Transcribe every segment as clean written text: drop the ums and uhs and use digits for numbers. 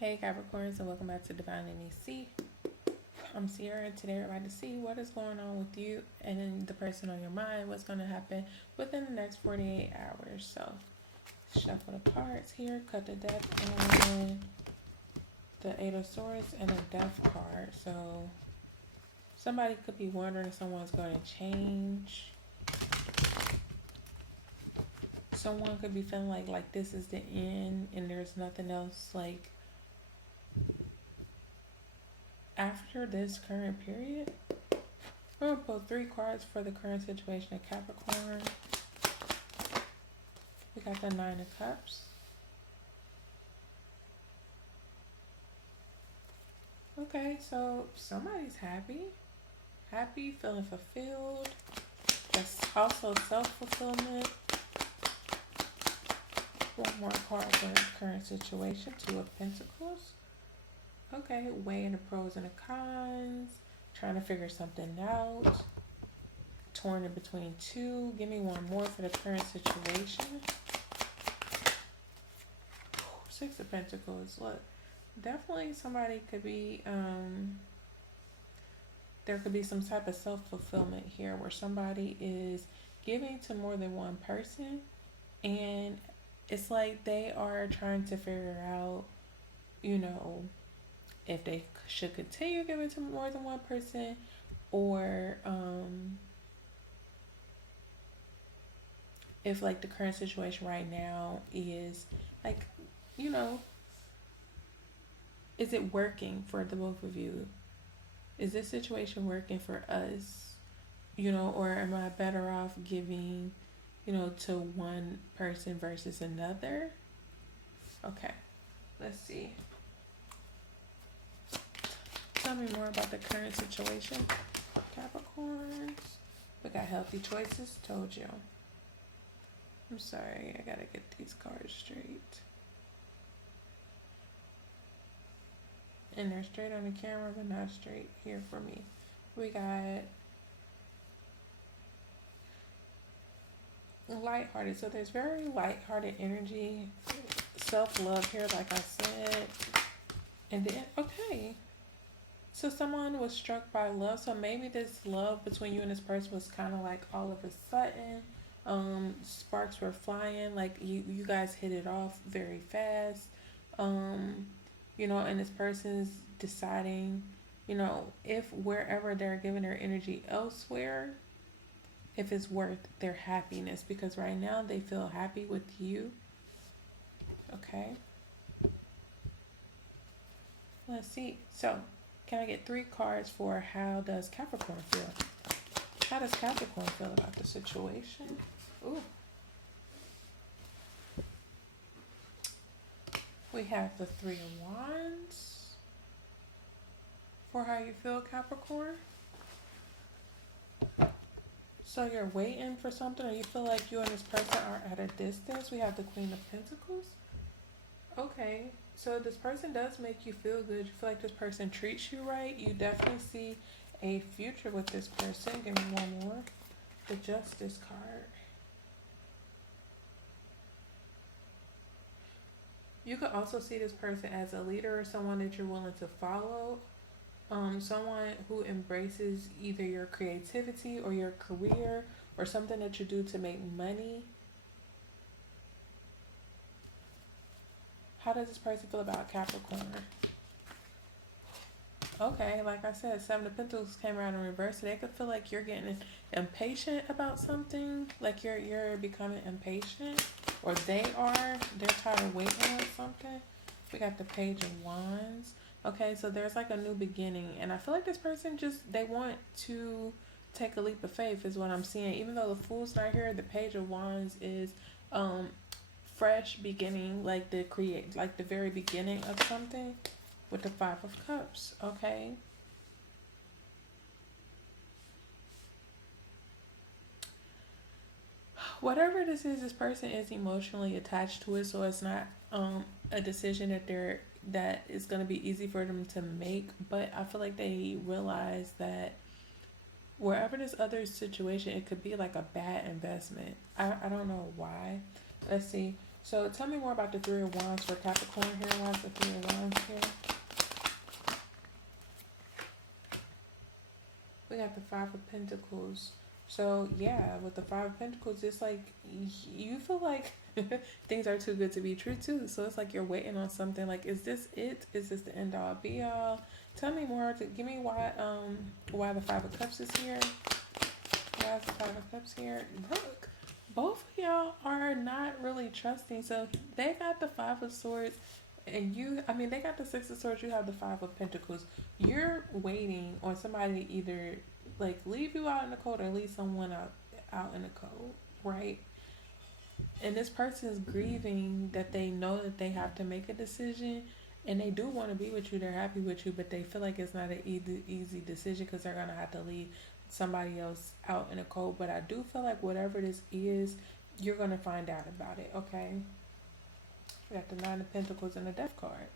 Hey Capricorns, and welcome back to Divine NEC. I'm Sierra, and today we're about to see what is going on with you and then the person on your mind, what's going to happen within the next 48 hours. So, shuffle the cards here, cut the death and the Eight of Swords and a Death card. So, somebody could be wondering if someone's going to change. Someone could be feeling like this is the end and there's nothing else after this current period. We're going to pull 3 cards for the current situation of Capricorn. We got the Nine of Cups. Okay, so somebody's happy, feeling fulfilled. That's also self-fulfillment. One more card for the current situation, Two of Pentacles. Okay, weighing the pros and the cons, trying to figure something out, torn in between two. Give me one more for the current situation. Six of Pentacles. Look, definitely somebody could be, there could be some type of self-fulfillment here where somebody is giving to more than one person, and it's like they are trying to figure out, if they should continue giving to more than one person, or if the current situation right now is is it working for the both of you? Is this situation working for us? Or am I better off giving, to one person versus another? Okay, let's see. Tell me more about the current situation, Capricorns. We got healthy choices, told you. I'm sorry, I gotta get these cards straight. And they're straight on the camera, but not straight here for me. We got lighthearted. So there's very lighthearted energy, self-love here, like I said. And then, okay. So someone was struck by love. So maybe this love between you and this person was kind of all of a sudden. Sparks were flying. You guys hit it off very fast. And this person's deciding, if wherever they're giving their energy elsewhere, if it's worth their happiness. Because right now they feel happy with you. Okay. Let's see. So, can I get 3 cards for how does Capricorn feel? How does Capricorn feel about the situation? Ooh. We have the Three of Wands for how you feel, Capricorn. So you're waiting for something, or you feel like you and this person are at a distance. We have the Queen of Pentacles. Okay, so this person does make you feel good. You feel like this person treats you right. You definitely see a future with this person. Give me one more. The Justice card. You could also see this person as a leader or someone that you're willing to follow. Someone who embraces either your creativity or your career or something that you do to make money. How does this person feel about Capricorn? Okay, like I said, Seven of Pentacles came around in reverse. So they could feel like you're getting impatient about something. Like you're becoming impatient. Or they're tired of waiting on something. We got the Page of Wands. Okay, so there's a new beginning. And I feel like this person they want to take a leap of faith is what I'm seeing. Even though the Fool's not here, the Page of Wands is fresh beginning, the very beginning of something with the Five of Cups. Okay. Whatever this is, this person is emotionally attached to it, so it's not a decision that is going to be easy for them to make. But I feel like they realize that wherever this other situation, it could be a bad investment. I don't know why. Let's see. So tell me more about the Three of Wands for Capricorn here. Why is the Three of Wands here? We got the Five of Pentacles. So yeah, with the Five of Pentacles, it's like you feel like things are too good to be true too. So it's like you're waiting on something. Like, is this it? Is this the end all be all? Tell me more. Give me why the Five of Cups is here. Why is the Five of Cups here? Look, both of y'all are not really trusting. So they got the Five of Swords, and they got the Six of Swords. You have the Five of Pentacles. You're waiting on somebody to either like leave you out in the cold or leave someone out in the cold, right? And this person is grieving that they know that they have to make a decision, and they do want to be with you. They're happy with you, but they feel like it's not an easy decision because they're gonna have to leave somebody else out in the cold. But I do feel like whatever this is, you're gonna find out about it. Okay. We got the Nine of Pentacles and the Death card.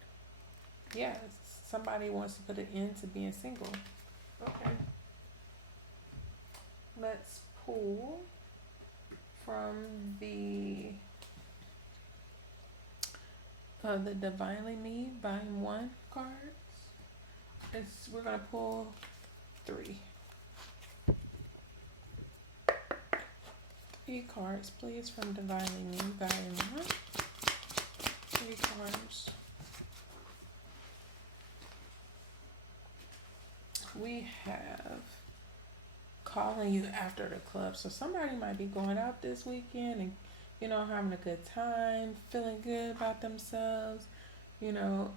Yes, somebody wants to put an end to being single. Okay. Let's pull from the Divinely Me Volume 1 cards. We're gonna pull 3. 3 cards, please, from Divinely Me Volume 1. 3 cards. We have calling you after the club. So somebody might be going out this weekend and, having a good time, feeling good about themselves,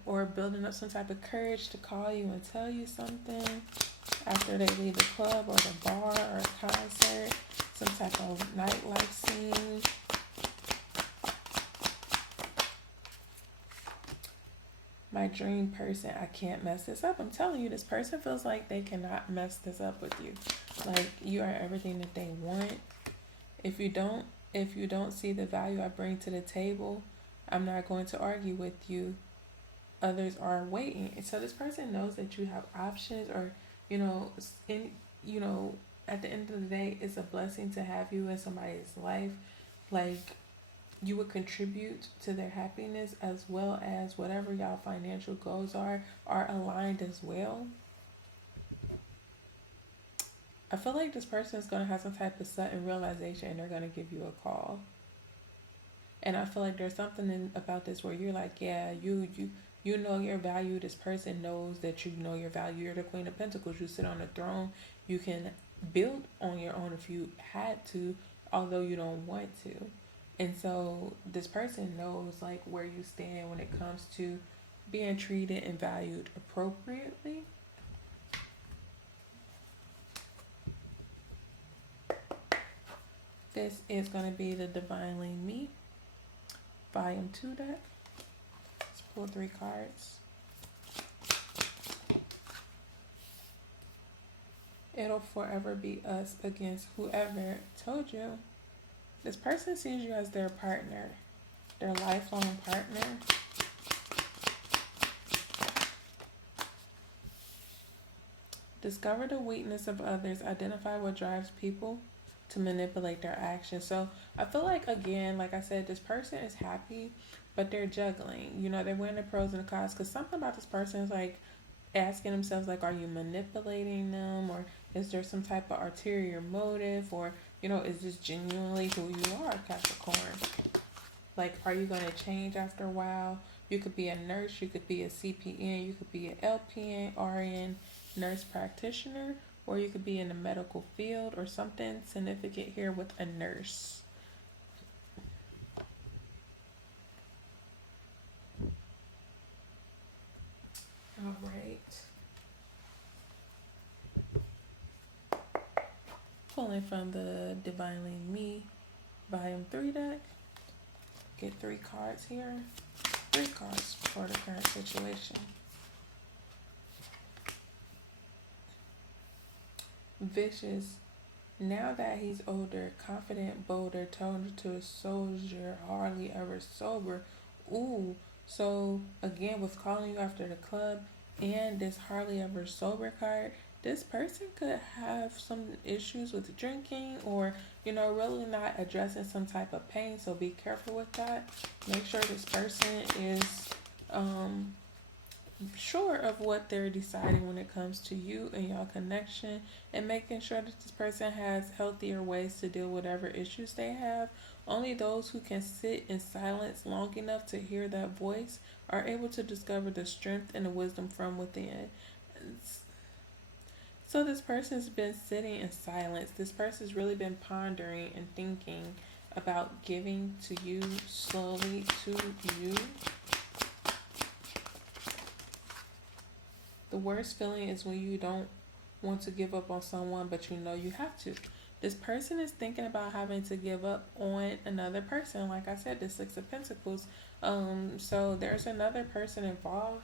or building up some type of courage to call you and tell you something after they leave the club or the bar or a concert, some type of nightlife scene. My dream person, I can't mess this up. I'm telling you, this person feels like they cannot mess this up with you. Like, you are everything that they want. If you don't see the value I bring to the table, I'm not going to argue with you. Others are waiting. And so this person knows that you have options, or, at the end of the day, it's a blessing to have you in somebody's life. Like, you would contribute to their happiness, as well as whatever y'all financial goals are aligned as well. I feel like this person is going to have some type of sudden realization, and they're going to give you a call. And I feel like there's something about this where you're like, yeah, you know your value. This person knows that you know your value. You're the Queen of Pentacles. You sit on the throne. You can build on your own if you had to, although you don't want to. And so this person knows like where you stand when it comes to being treated and valued appropriately. This is going to be the Divinely Me Volume 2 deck. Let's pull 3 cards. It'll forever be us against whoever told you. This person sees you as their partner, their lifelong partner. Discover the weakness of others. Identify what drives people to manipulate their actions. So I feel like, again, like I said, this person is happy, but they're juggling. They're weighing the pros and the cons, because something about this person is like asking themselves, like, are you manipulating them, or is there some type of ulterior motive, or is this genuinely who you are, Capricorn? Like, are you going to change after a while? You could be a nurse, you could be a CPN, you could be an LPN, RN, nurse practitioner, or you could be in the medical field, or something significant here with a nurse. All right. Pulling from the Divinely Me Volume 3 deck. Get 3 cards here. 3 cards for the current situation. Vicious. Now that he's older, confident, bolder, turned to a soldier, hardly ever sober. Ooh. So again, with calling you after the club and this hardly ever sober card, this person could have some issues with drinking, or really not addressing some type of pain. So be careful with that. Make sure this person is sure of what they're deciding when it comes to you and your connection, and making sure that this person has healthier ways to deal with whatever issues they have. Only those who can sit in silence long enough to hear that voice are able to discover the strength and the wisdom from within. So this person's been sitting in silence. This person's really been pondering and thinking about giving to you, slowly to you. The worst feeling is when you don't want to give up on someone, but you know you have to. This person is thinking about having to give up on another person. Like I said, the Six of Pentacles. So there's another person involved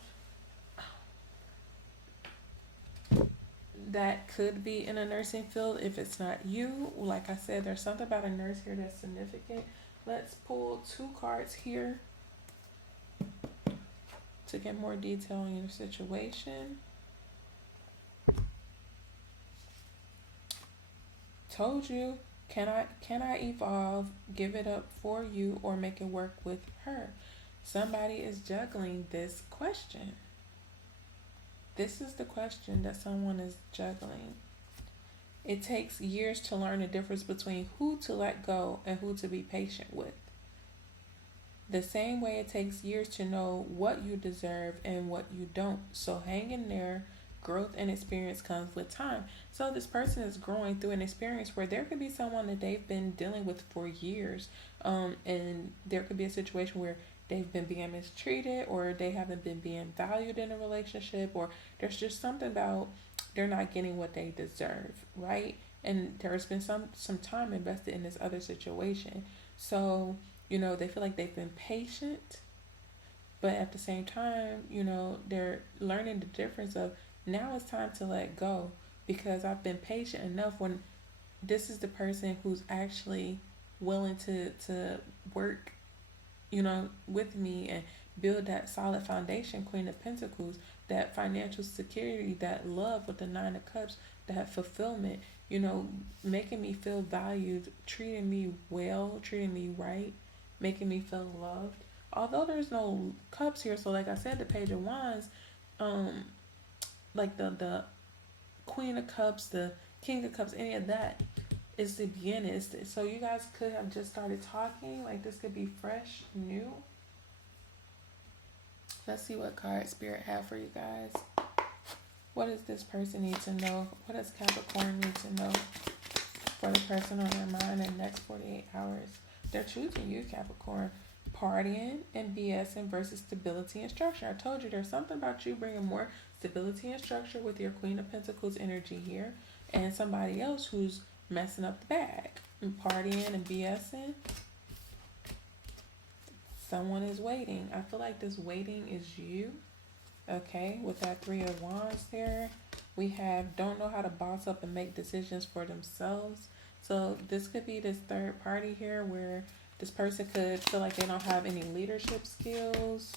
that could be in a nursing field. If it's not you, like I said, there's something about a nurse here that's significant. Let's pull 2 cards here to get more detail on your situation. Told you, can I evolve, give it up for you, or make it work with her? Somebody is juggling this question. This is the question that someone is juggling. It takes years to learn the difference between who to let go and who to be patient with. The same way it takes years to know what you deserve and what you don't. So hang in there. Growth and experience comes with time. So this person is growing through an experience where there could be someone that they've been dealing with for years. And there could be a situation where they've been being mistreated, or they haven't been being valued in a relationship, or there's just something about they're not getting what they deserve, right? And there's been some time invested in this other situation. So they feel like they've been patient, but at the same time, they're learning the difference of, now it's time to let go, because I've been patient enough, when this is the person who's actually willing to work, with me and build that solid foundation. Queen of Pentacles, that financial security, that love with the 9 of Cups, that fulfillment, making me feel valued, treating me well, treating me right, making me feel loved. Although there's no cups here, so like I said, the Page of Wands, like the Queen of Cups, the King of Cups, any of that is the beginning. So you guys could have just started talking. Like, this could be fresh, new. Let's see what card Spirit have for you guys. What does this person need to know? What does Capricorn need to know for the person on their mind in the next 48 hours? They're choosing you, Capricorn. Partying and BSing versus stability and structure. I told you there's something about you bringing more stability and structure with your Queen of Pentacles energy here, and somebody else who's messing up the bag. And partying and BSing. Someone is waiting. I feel like this waiting is you. Okay, with that 3 of Wands there, we have don't know how to boss up and make decisions for themselves. So this could be this third party here, where this person could feel like they don't have any leadership skills.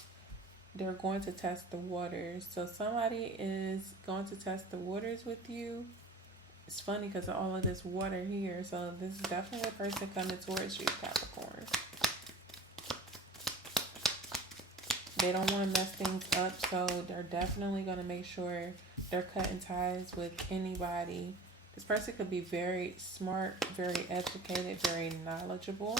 They're going to test the waters. So somebody is going to test the waters with you. It's funny because of all of this water here. So this is definitely a person coming towards you, Capricorn. They don't want to mess things up, so they're definitely going to make sure they're cutting ties with anybody. This person could be very smart, very educated, very knowledgeable.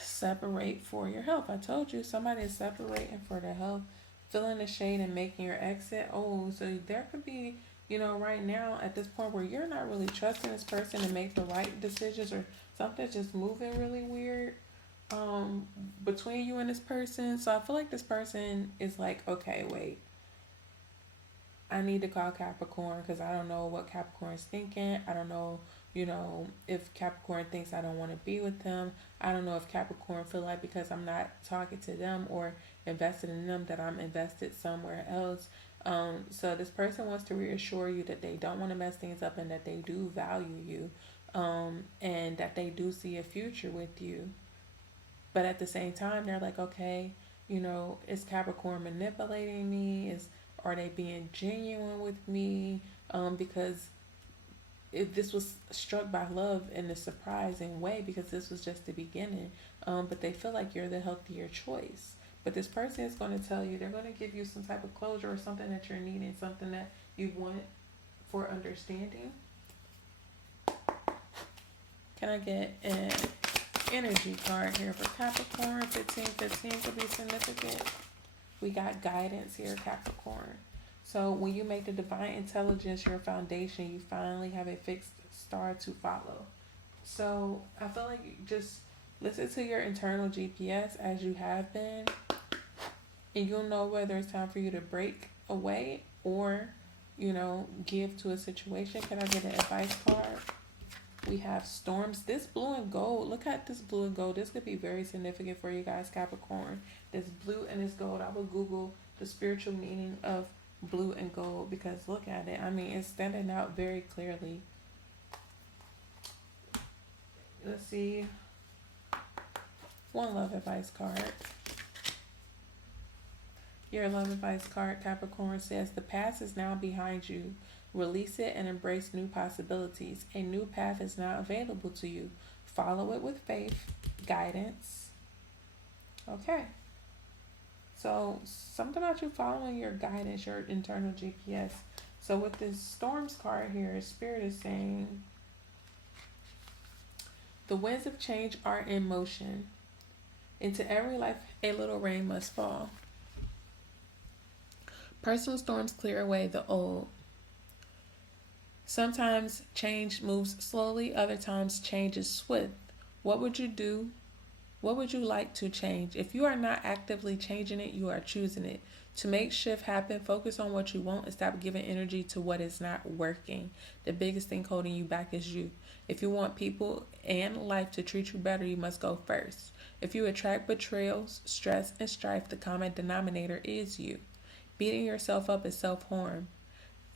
Separate for your health. I told you, somebody is separating for their health, feeling the shade and making your exit. Oh, so there could be, right now at this point where you're not really trusting this person to make the right decisions, or something's just moving really weird between you and this person. So I feel like this person is like, okay, wait, I need to call Capricorn, because I don't know what Capricorn's thinking. I don't know, if Capricorn thinks I don't want to be with them. I don't know if Capricorn feel like because I'm not talking to them or invested in them that I'm invested somewhere else. So this person wants to reassure you that they don't want to mess things up, and that they do value you, and that they do see a future with you. But at the same time, they're like, okay, You know, is Capricorn manipulating me? Are they being genuine with me? Because if this was struck by love in a surprising way, because this was just the beginning. But they feel like you're the healthier choice. But this person is going to tell you, they're going to give you some type of closure or something that you're needing, something that you want for understanding. Can I get an energy card here for Capricorn? 1515 could be significant. We got guidance here, Capricorn. So when you make the divine intelligence your foundation, you finally have a fixed star to follow. So I feel like you just listen to your internal GPS as you have been, and you'll know whether it's time for you to break away or, give to a situation. Can I get an advice card? We have storms. This blue and gold. Look at this blue and gold. This could be very significant for you guys, Capricorn. This blue and this gold. I will Google the spiritual meaning of blue and gold, because look at it. I mean, it's standing out very clearly. Let's see. One love advice card. Your love advice card, Capricorn, says the past is now behind you. Release it and embrace new possibilities. A new path is now available to you. Follow it with faith, guidance. Okay. So something about you following your guidance, your internal GPS. So with this storms card here, Spirit is saying the winds of change are in motion. Into every life, a little rain must fall. Personal storms clear away the old. Sometimes change moves slowly, other times change is swift. What would you do? What would you like to change? If you are not actively changing it, you are choosing it. To make shift happen, focus on what you want and stop giving energy to what is not working. The biggest thing holding you back is you. If you want people and life to treat you better, you must go first. If you attract betrayals, stress, and strife, the common denominator is you. Beating yourself up is self-harm.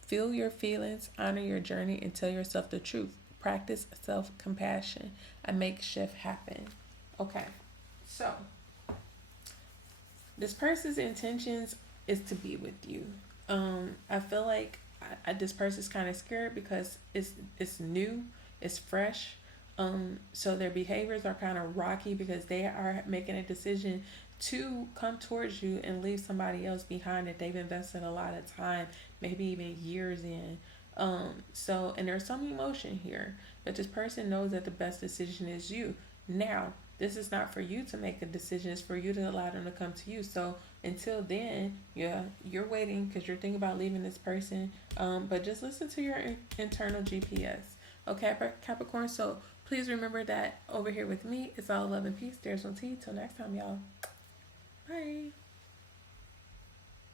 Feel your feelings, honor your journey, and tell yourself the truth. Practice self-compassion and make shift happen. Okay, so this person's intentions is to be with you. I feel like this person's kind of scared because it's new, it's fresh. So their behaviors are kind of rocky because they are making a decision to come towards you and leave somebody else behind that they've invested a lot of time, maybe even years in. And there's some emotion here, but this person knows that the best decision is you. Now, this is not for you to make a decision. It's for you to allow them to come to you. So until then, you're waiting because you're thinking about leaving this person. But just listen to your internal GPS. Okay, Capricorn? So please remember that over here with me, it's all love and peace. There's no tea. Till next time, y'all. Bye.